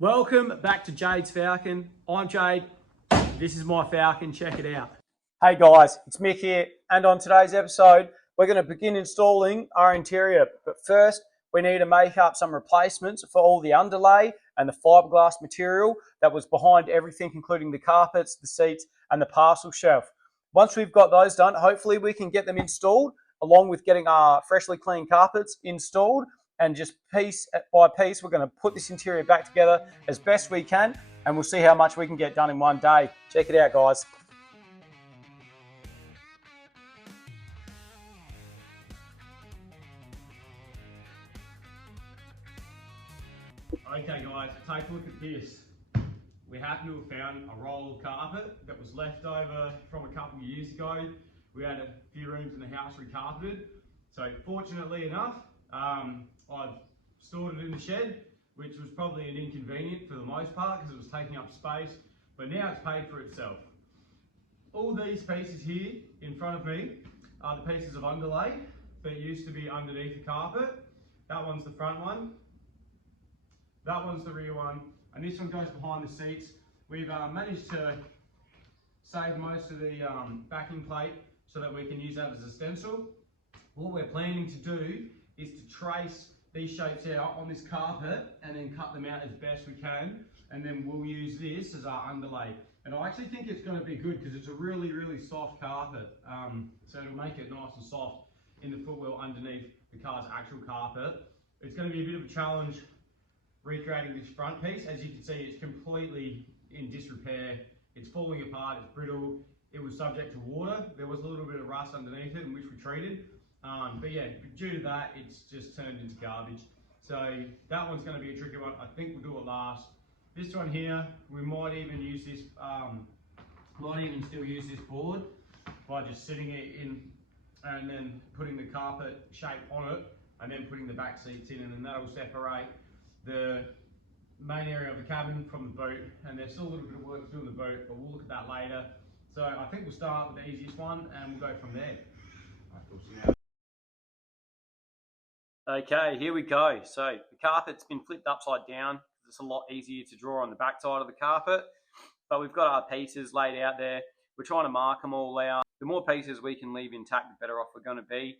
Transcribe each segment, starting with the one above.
Welcome back to Jade's Falcon. I'm Jade. This is my Falcon. Check it out. Hey guys, it's Mick here, and on today's episode, we're going to begin installing our interior. But first, we need to make up some replacements for all the underlay and the fiberglass material that was behind everything, including the carpets, the seats, and the parcel shelf. Once we've got those done, hopefully we can get them installed, along with getting our freshly cleaned carpets installed. And just piece by piece, we're going to put this interior back together as best we can, and we'll see how much we can get done in one day. Check it out, guys. Okay guys, take a look at this. We happen to have found a roll of carpet that was left over from a couple of years ago. We had a few rooms in the house recarpeted. So fortunately enough, I've stored it in the shed, which was probably an inconvenient for the most part because it was taking up space, but now it's paid for itself. All these pieces here in front of me are the pieces of underlay that used to be underneath the carpet. That one's the front one. That one's the rear one, and this one goes behind the seats. We've managed to save most of the backing plate so that we can use that as a stencil. What we're planning to do is to trace these shapes out on this carpet and then cut them out as best we can, and then we'll use this as our underlay. And I actually think it's going to be good because it's a really soft carpet, so it'll make it nice and soft in the footwell underneath the car's actual carpet. It's going to be a bit of a challenge recreating this front piece. As you can see, it's completely in disrepair. It's falling apart, it's brittle. It was subject to water. There was a little bit of rust underneath it, in which we treated. But yeah, due to that, it's just turned into garbage. So that one's going to be a tricky one. I think we'll do it last. This one here, we might even use this, still use this board by just sitting it in and then putting the carpet shape on it and then putting the back seats in, and then that'll separate the main area of the cabin from the boot. And there's still a little bit of work to do in the boot, but we'll look at that later. So I think we'll start with the easiest one and we'll go from there. Okay, here we go. So the carpet's been flipped upside down. It's a lot easier to draw on the back side of the carpet, but we've got our pieces laid out there. We're trying to mark them all out. The more pieces we can leave intact, the better off we're going to be.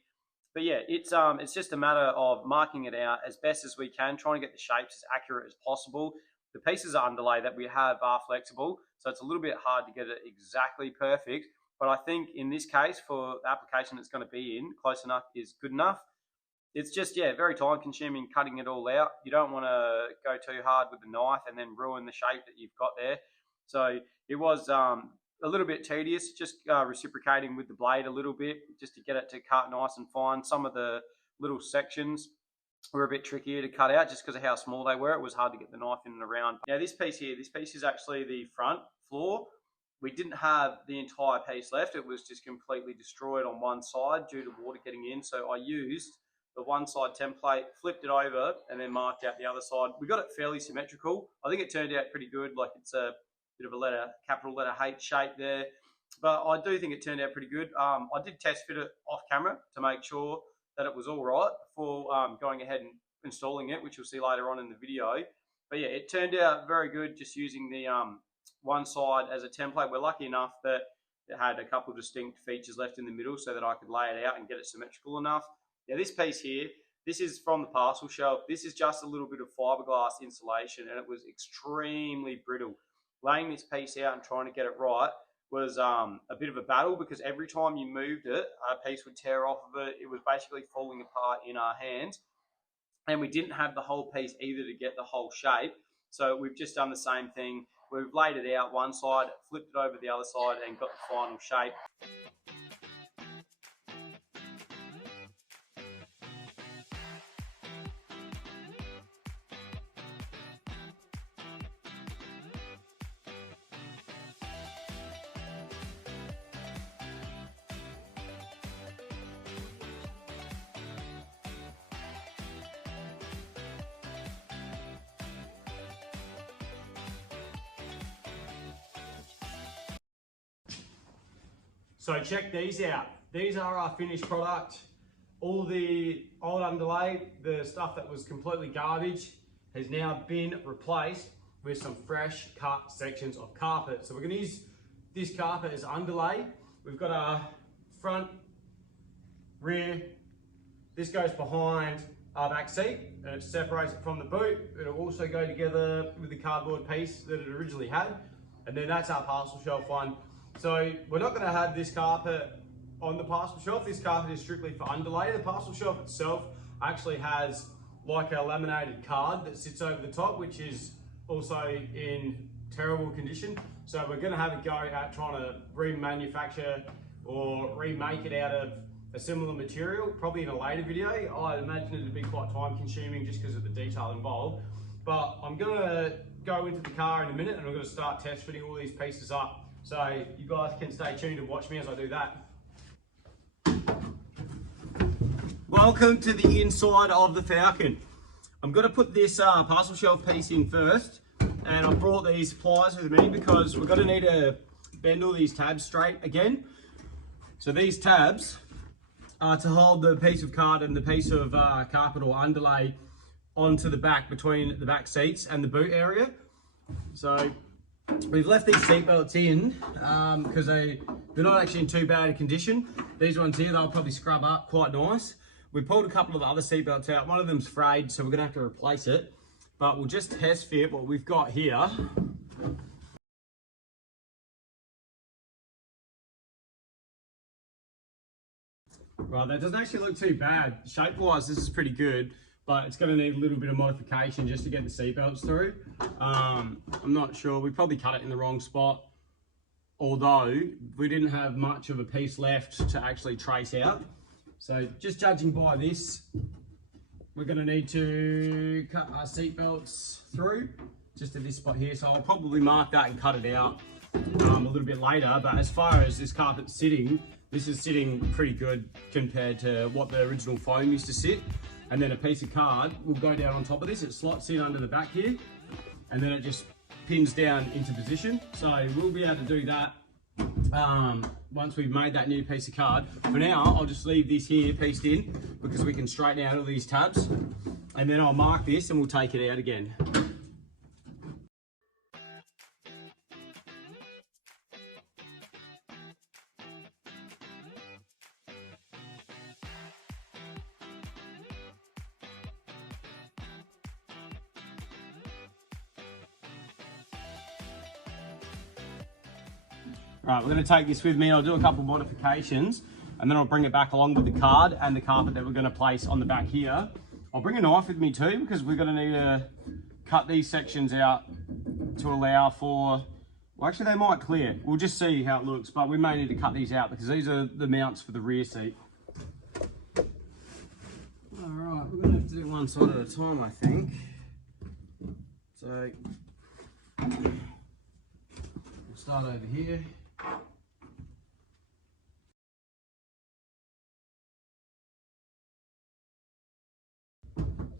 But yeah, it's just a matter of marking it out as best as we can, trying to get the shapes as accurate as possible. The pieces of underlay that we have are flexible, so it's a little bit hard to get it exactly perfect. But I think in this case, for the application it's going to be in, close enough is good enough. It's just, yeah, very time consuming cutting it all out. You don't want to go too hard with the knife and then ruin the shape that you've got there. So it was a little bit tedious, just reciprocating with the blade a little bit, just to get it to cut nice and fine. Some of the little sections were a bit trickier to cut out just because of how small they were. It was hard to get the knife in and around. Now this piece here, this piece is actually the front floor. We didn't have the entire piece left. It was just completely destroyed on one side due to water getting in. So I used the one side template, flipped it over, and then marked out the other side. We got it fairly symmetrical. I think it turned out pretty good. Like, it's a bit of a capital letter H shape there, but I do think it turned out pretty good. I did test fit it off camera to make sure that it was all right before going ahead and installing it, which you'll see later on in the video. But yeah, it turned out very good just using the one side as a template. We're lucky enough that it had a couple of distinct features left in the middle so that I could lay it out and get it symmetrical enough. Now this piece here, this is from the parcel shelf. This is just a little bit of fiberglass insulation, and it was extremely brittle. Laying this piece out and trying to get it right was a bit of a battle, because every time you moved it, a piece would tear off of it. It was basically falling apart in our hands, and we didn't have the whole piece either to get the whole shape. So we've just done the same thing. We've laid it out one side, flipped it over the other side, and got the final shape. So check these out. These are our finished product. All the old underlay, the stuff that was completely garbage, has now been replaced with some fresh cut sections of carpet. So we're going to use this carpet as underlay. We've got our front, rear. This goes behind our back seat and it separates it from the boot. It'll also go together with the cardboard piece that it originally had. And then that's our parcel shelf one. So we're not going to have this carpet on the parcel shelf. This carpet is strictly for underlay. The parcel shelf itself actually has like a laminated card that sits over the top, which is also in terrible condition. So we're going to have a go at trying to remanufacture or remake it out of a similar material, probably in a later video. I imagine it'd be quite time consuming just because of the detail involved. But I'm going to go into the car in a minute and I'm going to start test fitting all these pieces up. So you guys can stay tuned and watch me as I do that. Welcome to the inside of the Falcon. I'm going to put this parcel shelf piece in first, and I've brought these pliers with me because we're going to need to bend all these tabs straight again. So these tabs are to hold the piece of card and the piece of carpet or underlay onto the back between the back seats and the boot area. So we've left these seat belts in because they're not actually in too bad a condition. These ones here, they'll probably scrub up quite nice. We pulled a couple of the other seat belts out. One of them's frayed, so we're gonna have to replace it. But we'll just test fit what we've got here. Right, that doesn't actually look too bad. Shape-wise, this is pretty good, but it's gonna need a little bit of modification just to get the seat belts through. I'm not sure, we probably cut it in the wrong spot, although we didn't have much of a piece left to actually trace out. So just judging by this, we're gonna need to cut our seat belts through, just at this spot here. So I'll probably mark that and cut it out a little bit later. But as far as this carpet's sitting, this is sitting pretty good compared to what the original foam used to sit. And then a piece of card will go down on top of this. It slots in under the back here, and then it just pins down into position. So we'll be able to do that once we've made that new piece of card. For now, I'll just leave this here pieced in because we can straighten out all these tabs, and then I'll mark this and we'll take it out again. Right, we're going to take this with me. I'll do a couple modifications and then I'll bring it back along with the card and the carpet that we're going to place on the back here. I'll bring a knife with me too because we're going to need to cut these sections out to allow for, well actually they might clear. We'll just see how it looks, but we may need to cut these out because these are the mounts for the rear seat. All right, we're going to have to do one side at a time, I think. So we'll start over here.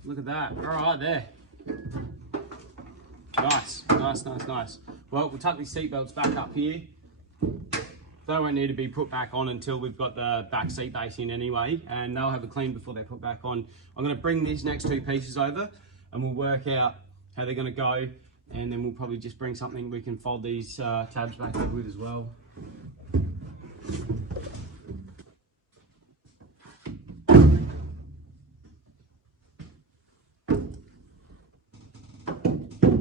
Look at that. All right, there. Nice, nice, nice, nice. Well, we'll tuck these seat belts back up here. They won't need to be put back on until we've got the back seat base in anyway, and they'll have a clean before they're put back on. I'm going to bring these next two pieces over and we'll work out how they're going to go, and then we'll probably just bring something we can fold these tabs back in with as well.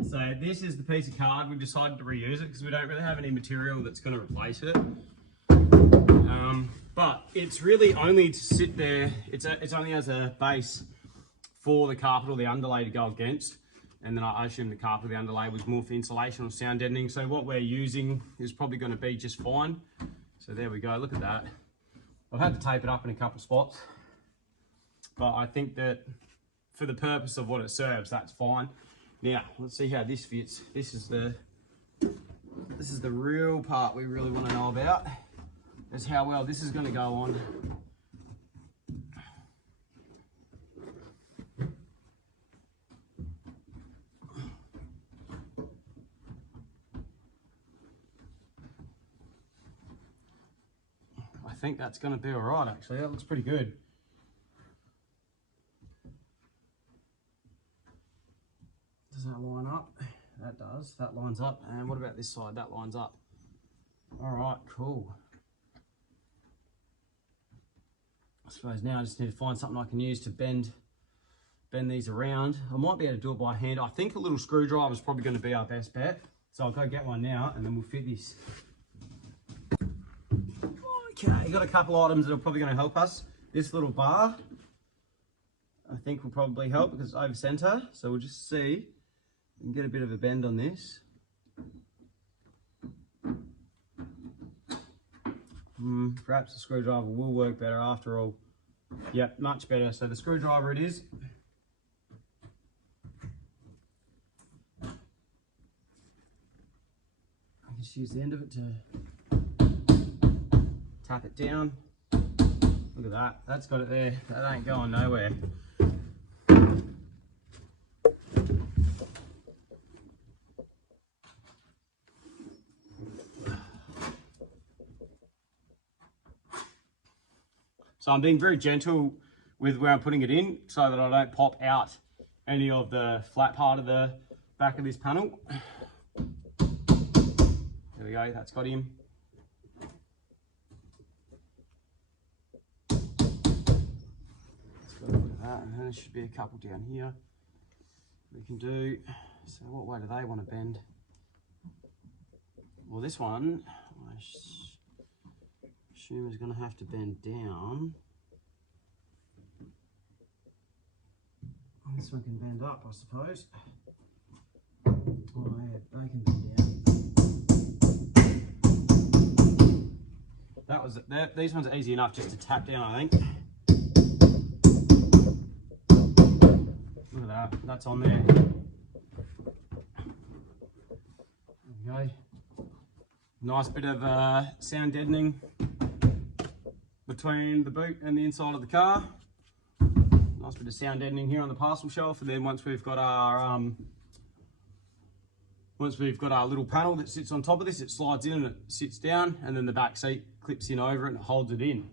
So this is the piece of card. We've decided to reuse it because we don't really have any material that's going to replace it. But it's really only to sit there. It's only as a base for the carpet or the underlay to go against. And then I assume the carpet or the underlay was more for insulation or sound deadening. So what we're using is probably going to be just fine. So there we go. Look at that. I've had to tape it up in a couple spots, but I think that for the purpose of what it serves, that's fine. Now, let's see how this fits. This is the real part we really want to know about, is how well this is going to go on. I think that's going to be all right, actually. That looks pretty good. Does that line up? That does. does. That lines up. And what about this side? That lines up. All right, cool. I suppose now I just need to find something I can use to bend these around. I might be able to do it by hand. I think a little screwdriver is probably going to be our best bet. So I'll go get one now and then we'll fit this. Okay, got a couple items that are probably going to help us. This little bar, I think will probably help because it's over center. So we'll just see. We can get a bit of a bend on this. Perhaps the screwdriver will work better after all. Yep, much better. So the screwdriver it is. I can just use the end of it to tap it down. Look at that. That's got it there. That ain't going nowhere. So I'm being very gentle with where I'm putting it in so that I don't pop out any of the flat part of the back of this panel. There we go, that's got him. Let's go look at that, and then there should be a couple down here we can do. So what way do they want to bend? Well, this one, I assume is going to have to bend down. This one can bend up, I suppose. Oh yeah, they can bend down. These ones are easy enough just to tap down, I think. Look at that, that's on there. There we go. Nice bit of sound deadening between the boot and the inside of the car. Nice bit of sound deadening here on the parcel shelf, and then once we've got our little panel that sits on top of this, it slides in and it sits down, and then the back seat clips in over it and holds it in.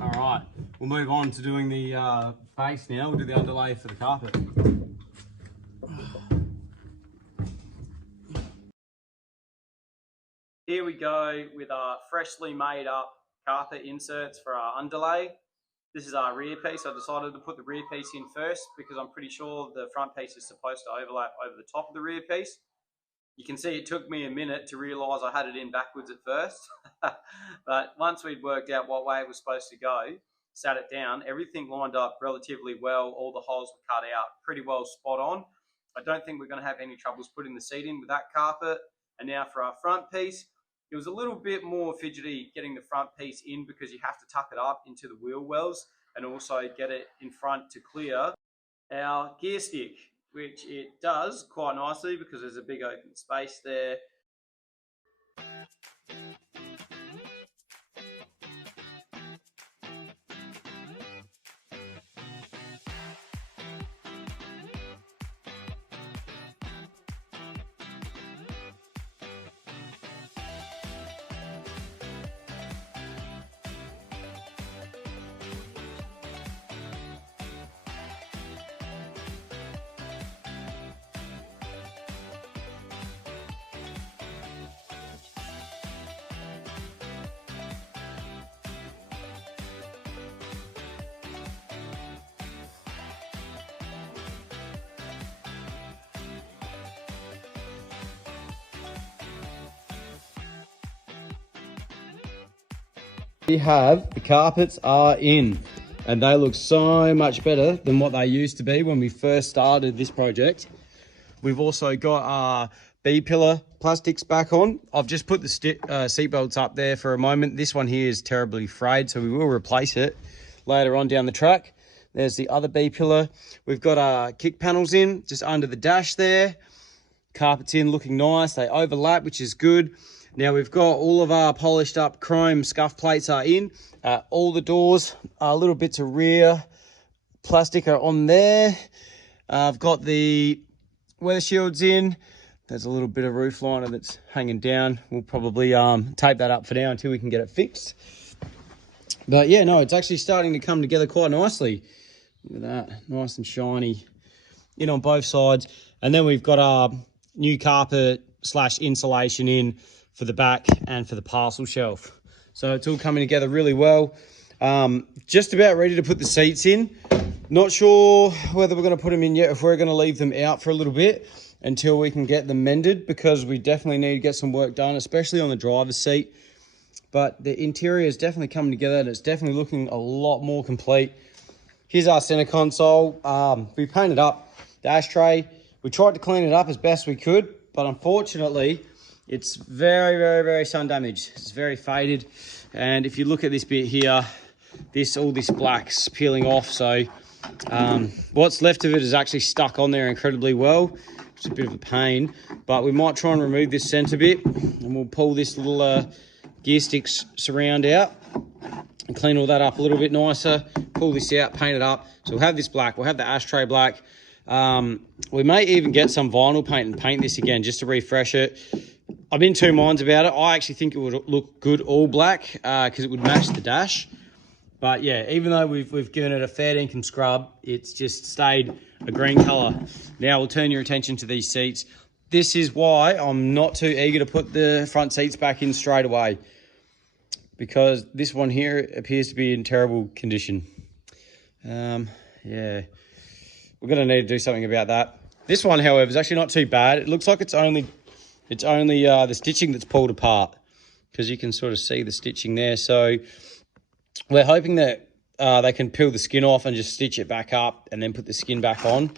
All right, we'll move on to doing the base now. We'll do the underlay for the carpet. Here we go with our freshly made up carpet inserts for our underlay. This is our rear piece. I decided to put the rear piece in first because I'm pretty sure the front piece is supposed to overlap over the top of the rear piece. You can see it took me a minute to realise I had it in backwards at first. But once we'd worked out what way it was supposed to go, sat it down, everything lined up relatively well. All the holes were cut out pretty well spot on. I don't think we're going to have any troubles putting the seat in with that carpet. And now for our front piece. It was a little bit more fidgety getting the front piece in because you have to tuck it up into the wheel wells and also get it in front to clear our gear stick, which it does quite nicely because there's a big open space there. We have, the carpets are in, and they look so much better than what they used to be when we first started this project. We've also got our B-pillar plastics back on. I've just put the seat belts up there for a moment. This one here is terribly frayed, so we will replace it later on down the track. There's the other B-pillar. We've got our kick panels in, just under the dash there. Carpets in, looking nice. They overlap, which is good. Now we've got all of our polished up chrome scuff plates are in. All the doors, little bits of rear plastic are on there. I've got the weather shields in. There's a little bit of roof liner that's hanging down. We'll probably tape that up for now until we can get it fixed. But yeah, no, it's actually starting to come together quite nicely. Look at that, nice and shiny in on both sides. And then we've got our new carpet / insulation in for the back and for the parcel shelf. So it's all coming together really well. Just about ready to put the seats in. Not sure whether we're going to put them in yet, if we're going to leave them out for a little bit until we can get them mended, because we definitely need to get some work done, especially on the driver's seat. But the interior is definitely coming together and it's definitely looking a lot more complete. Here's our center console. We painted up the ashtray. We tried to clean it up as best we could, but unfortunately, it's very, very, very sun damaged. It's very faded. And if you look at this bit here, all this black's peeling off. So what's left of it is actually stuck on there incredibly well. It's a bit of a pain, but we might try and remove this center bit and we'll pull this little gear sticks surround out and clean all that up a little bit nicer, pull this out, paint it up. So we'll have this black, we'll have the ashtray black. We may even get some vinyl paint and paint this again just to refresh it. I'm in two minds about it. I actually think it would look good all black because it would match the dash. But yeah, even though we've given it a fair dinkum scrub, it's just stayed a green colour. Now we'll turn your attention to these seats. This is why I'm not too eager to put the front seats back in straight away, because this one here appears to be in terrible condition. Yeah, we're going to need to do something about that. This one, however, is actually not too bad. It looks like it's only the stitching that's pulled apart, because you can sort of see the stitching there. So we're hoping that they can peel the skin off and just stitch it back up and then put the skin back on.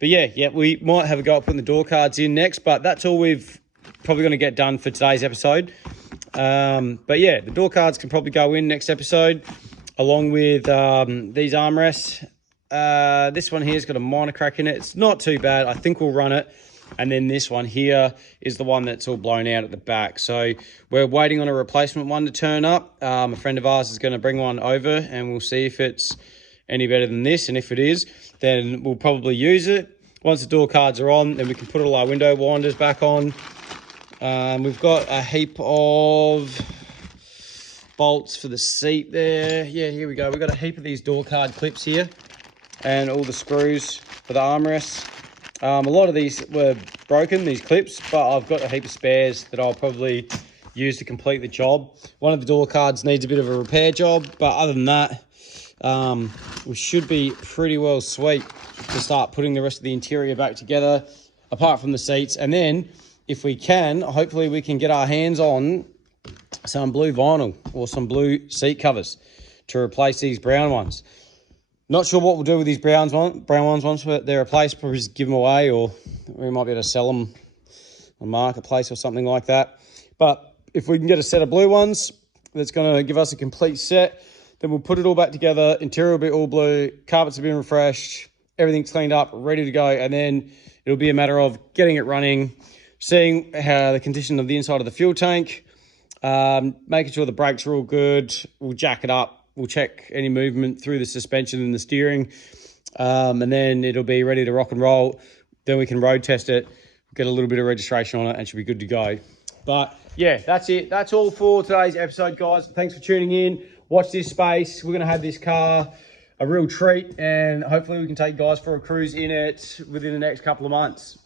But yeah, we might have a go at putting the door cards in next, but that's all we've probably going to get done for today's episode. But yeah, the door cards can probably go in next episode, along with these armrests. This one here's got a minor crack in it. It's not too bad. I think we'll run it. And then this one here is the one that's all blown out at the back. So we're waiting on a replacement one to turn up. A friend of ours is going to bring one over and we'll see if it's any better than this. And if it is, then we'll probably use it. Once the door cards are on, then we can put all our window winders back on. We've got a heap of bolts for the seat there. Yeah, here we go. We've got a heap of these door card clips here and all the screws for the armrests. A lot of these were broken, these clips, but I've got a heap of spares that I'll probably use to complete the job. One of the door cards needs a bit of a repair job, but other than that, we should be pretty well sweet to start putting the rest of the interior back together, apart from the seats. And then, if we can, hopefully we can get our hands on some blue vinyl or some blue seat covers to replace these brown ones. Not sure what we'll do with these brown ones once they're replaced. Probably just give them away, or we might be able to sell them on Marketplace or something like that. But if we can get a set of blue ones that's going to give us a complete set, then we'll put it all back together. Interior will be all blue, carpets have been refreshed, everything's cleaned up, ready to go, and then it'll be a matter of getting it running, seeing how the condition of the inside of the fuel tank, making sure the brakes are all good. We'll jack it up. We'll check any movement through the suspension and the steering, and then it'll be ready to rock and roll. Then we can road test it, get a little bit of registration on it, and should be good to go. But yeah, that's it. That's all for today's episode, guys. Thanks for tuning in. Watch this space. We're going to have this car a real treat, and hopefully we can take guys for a cruise in it within the next couple of months.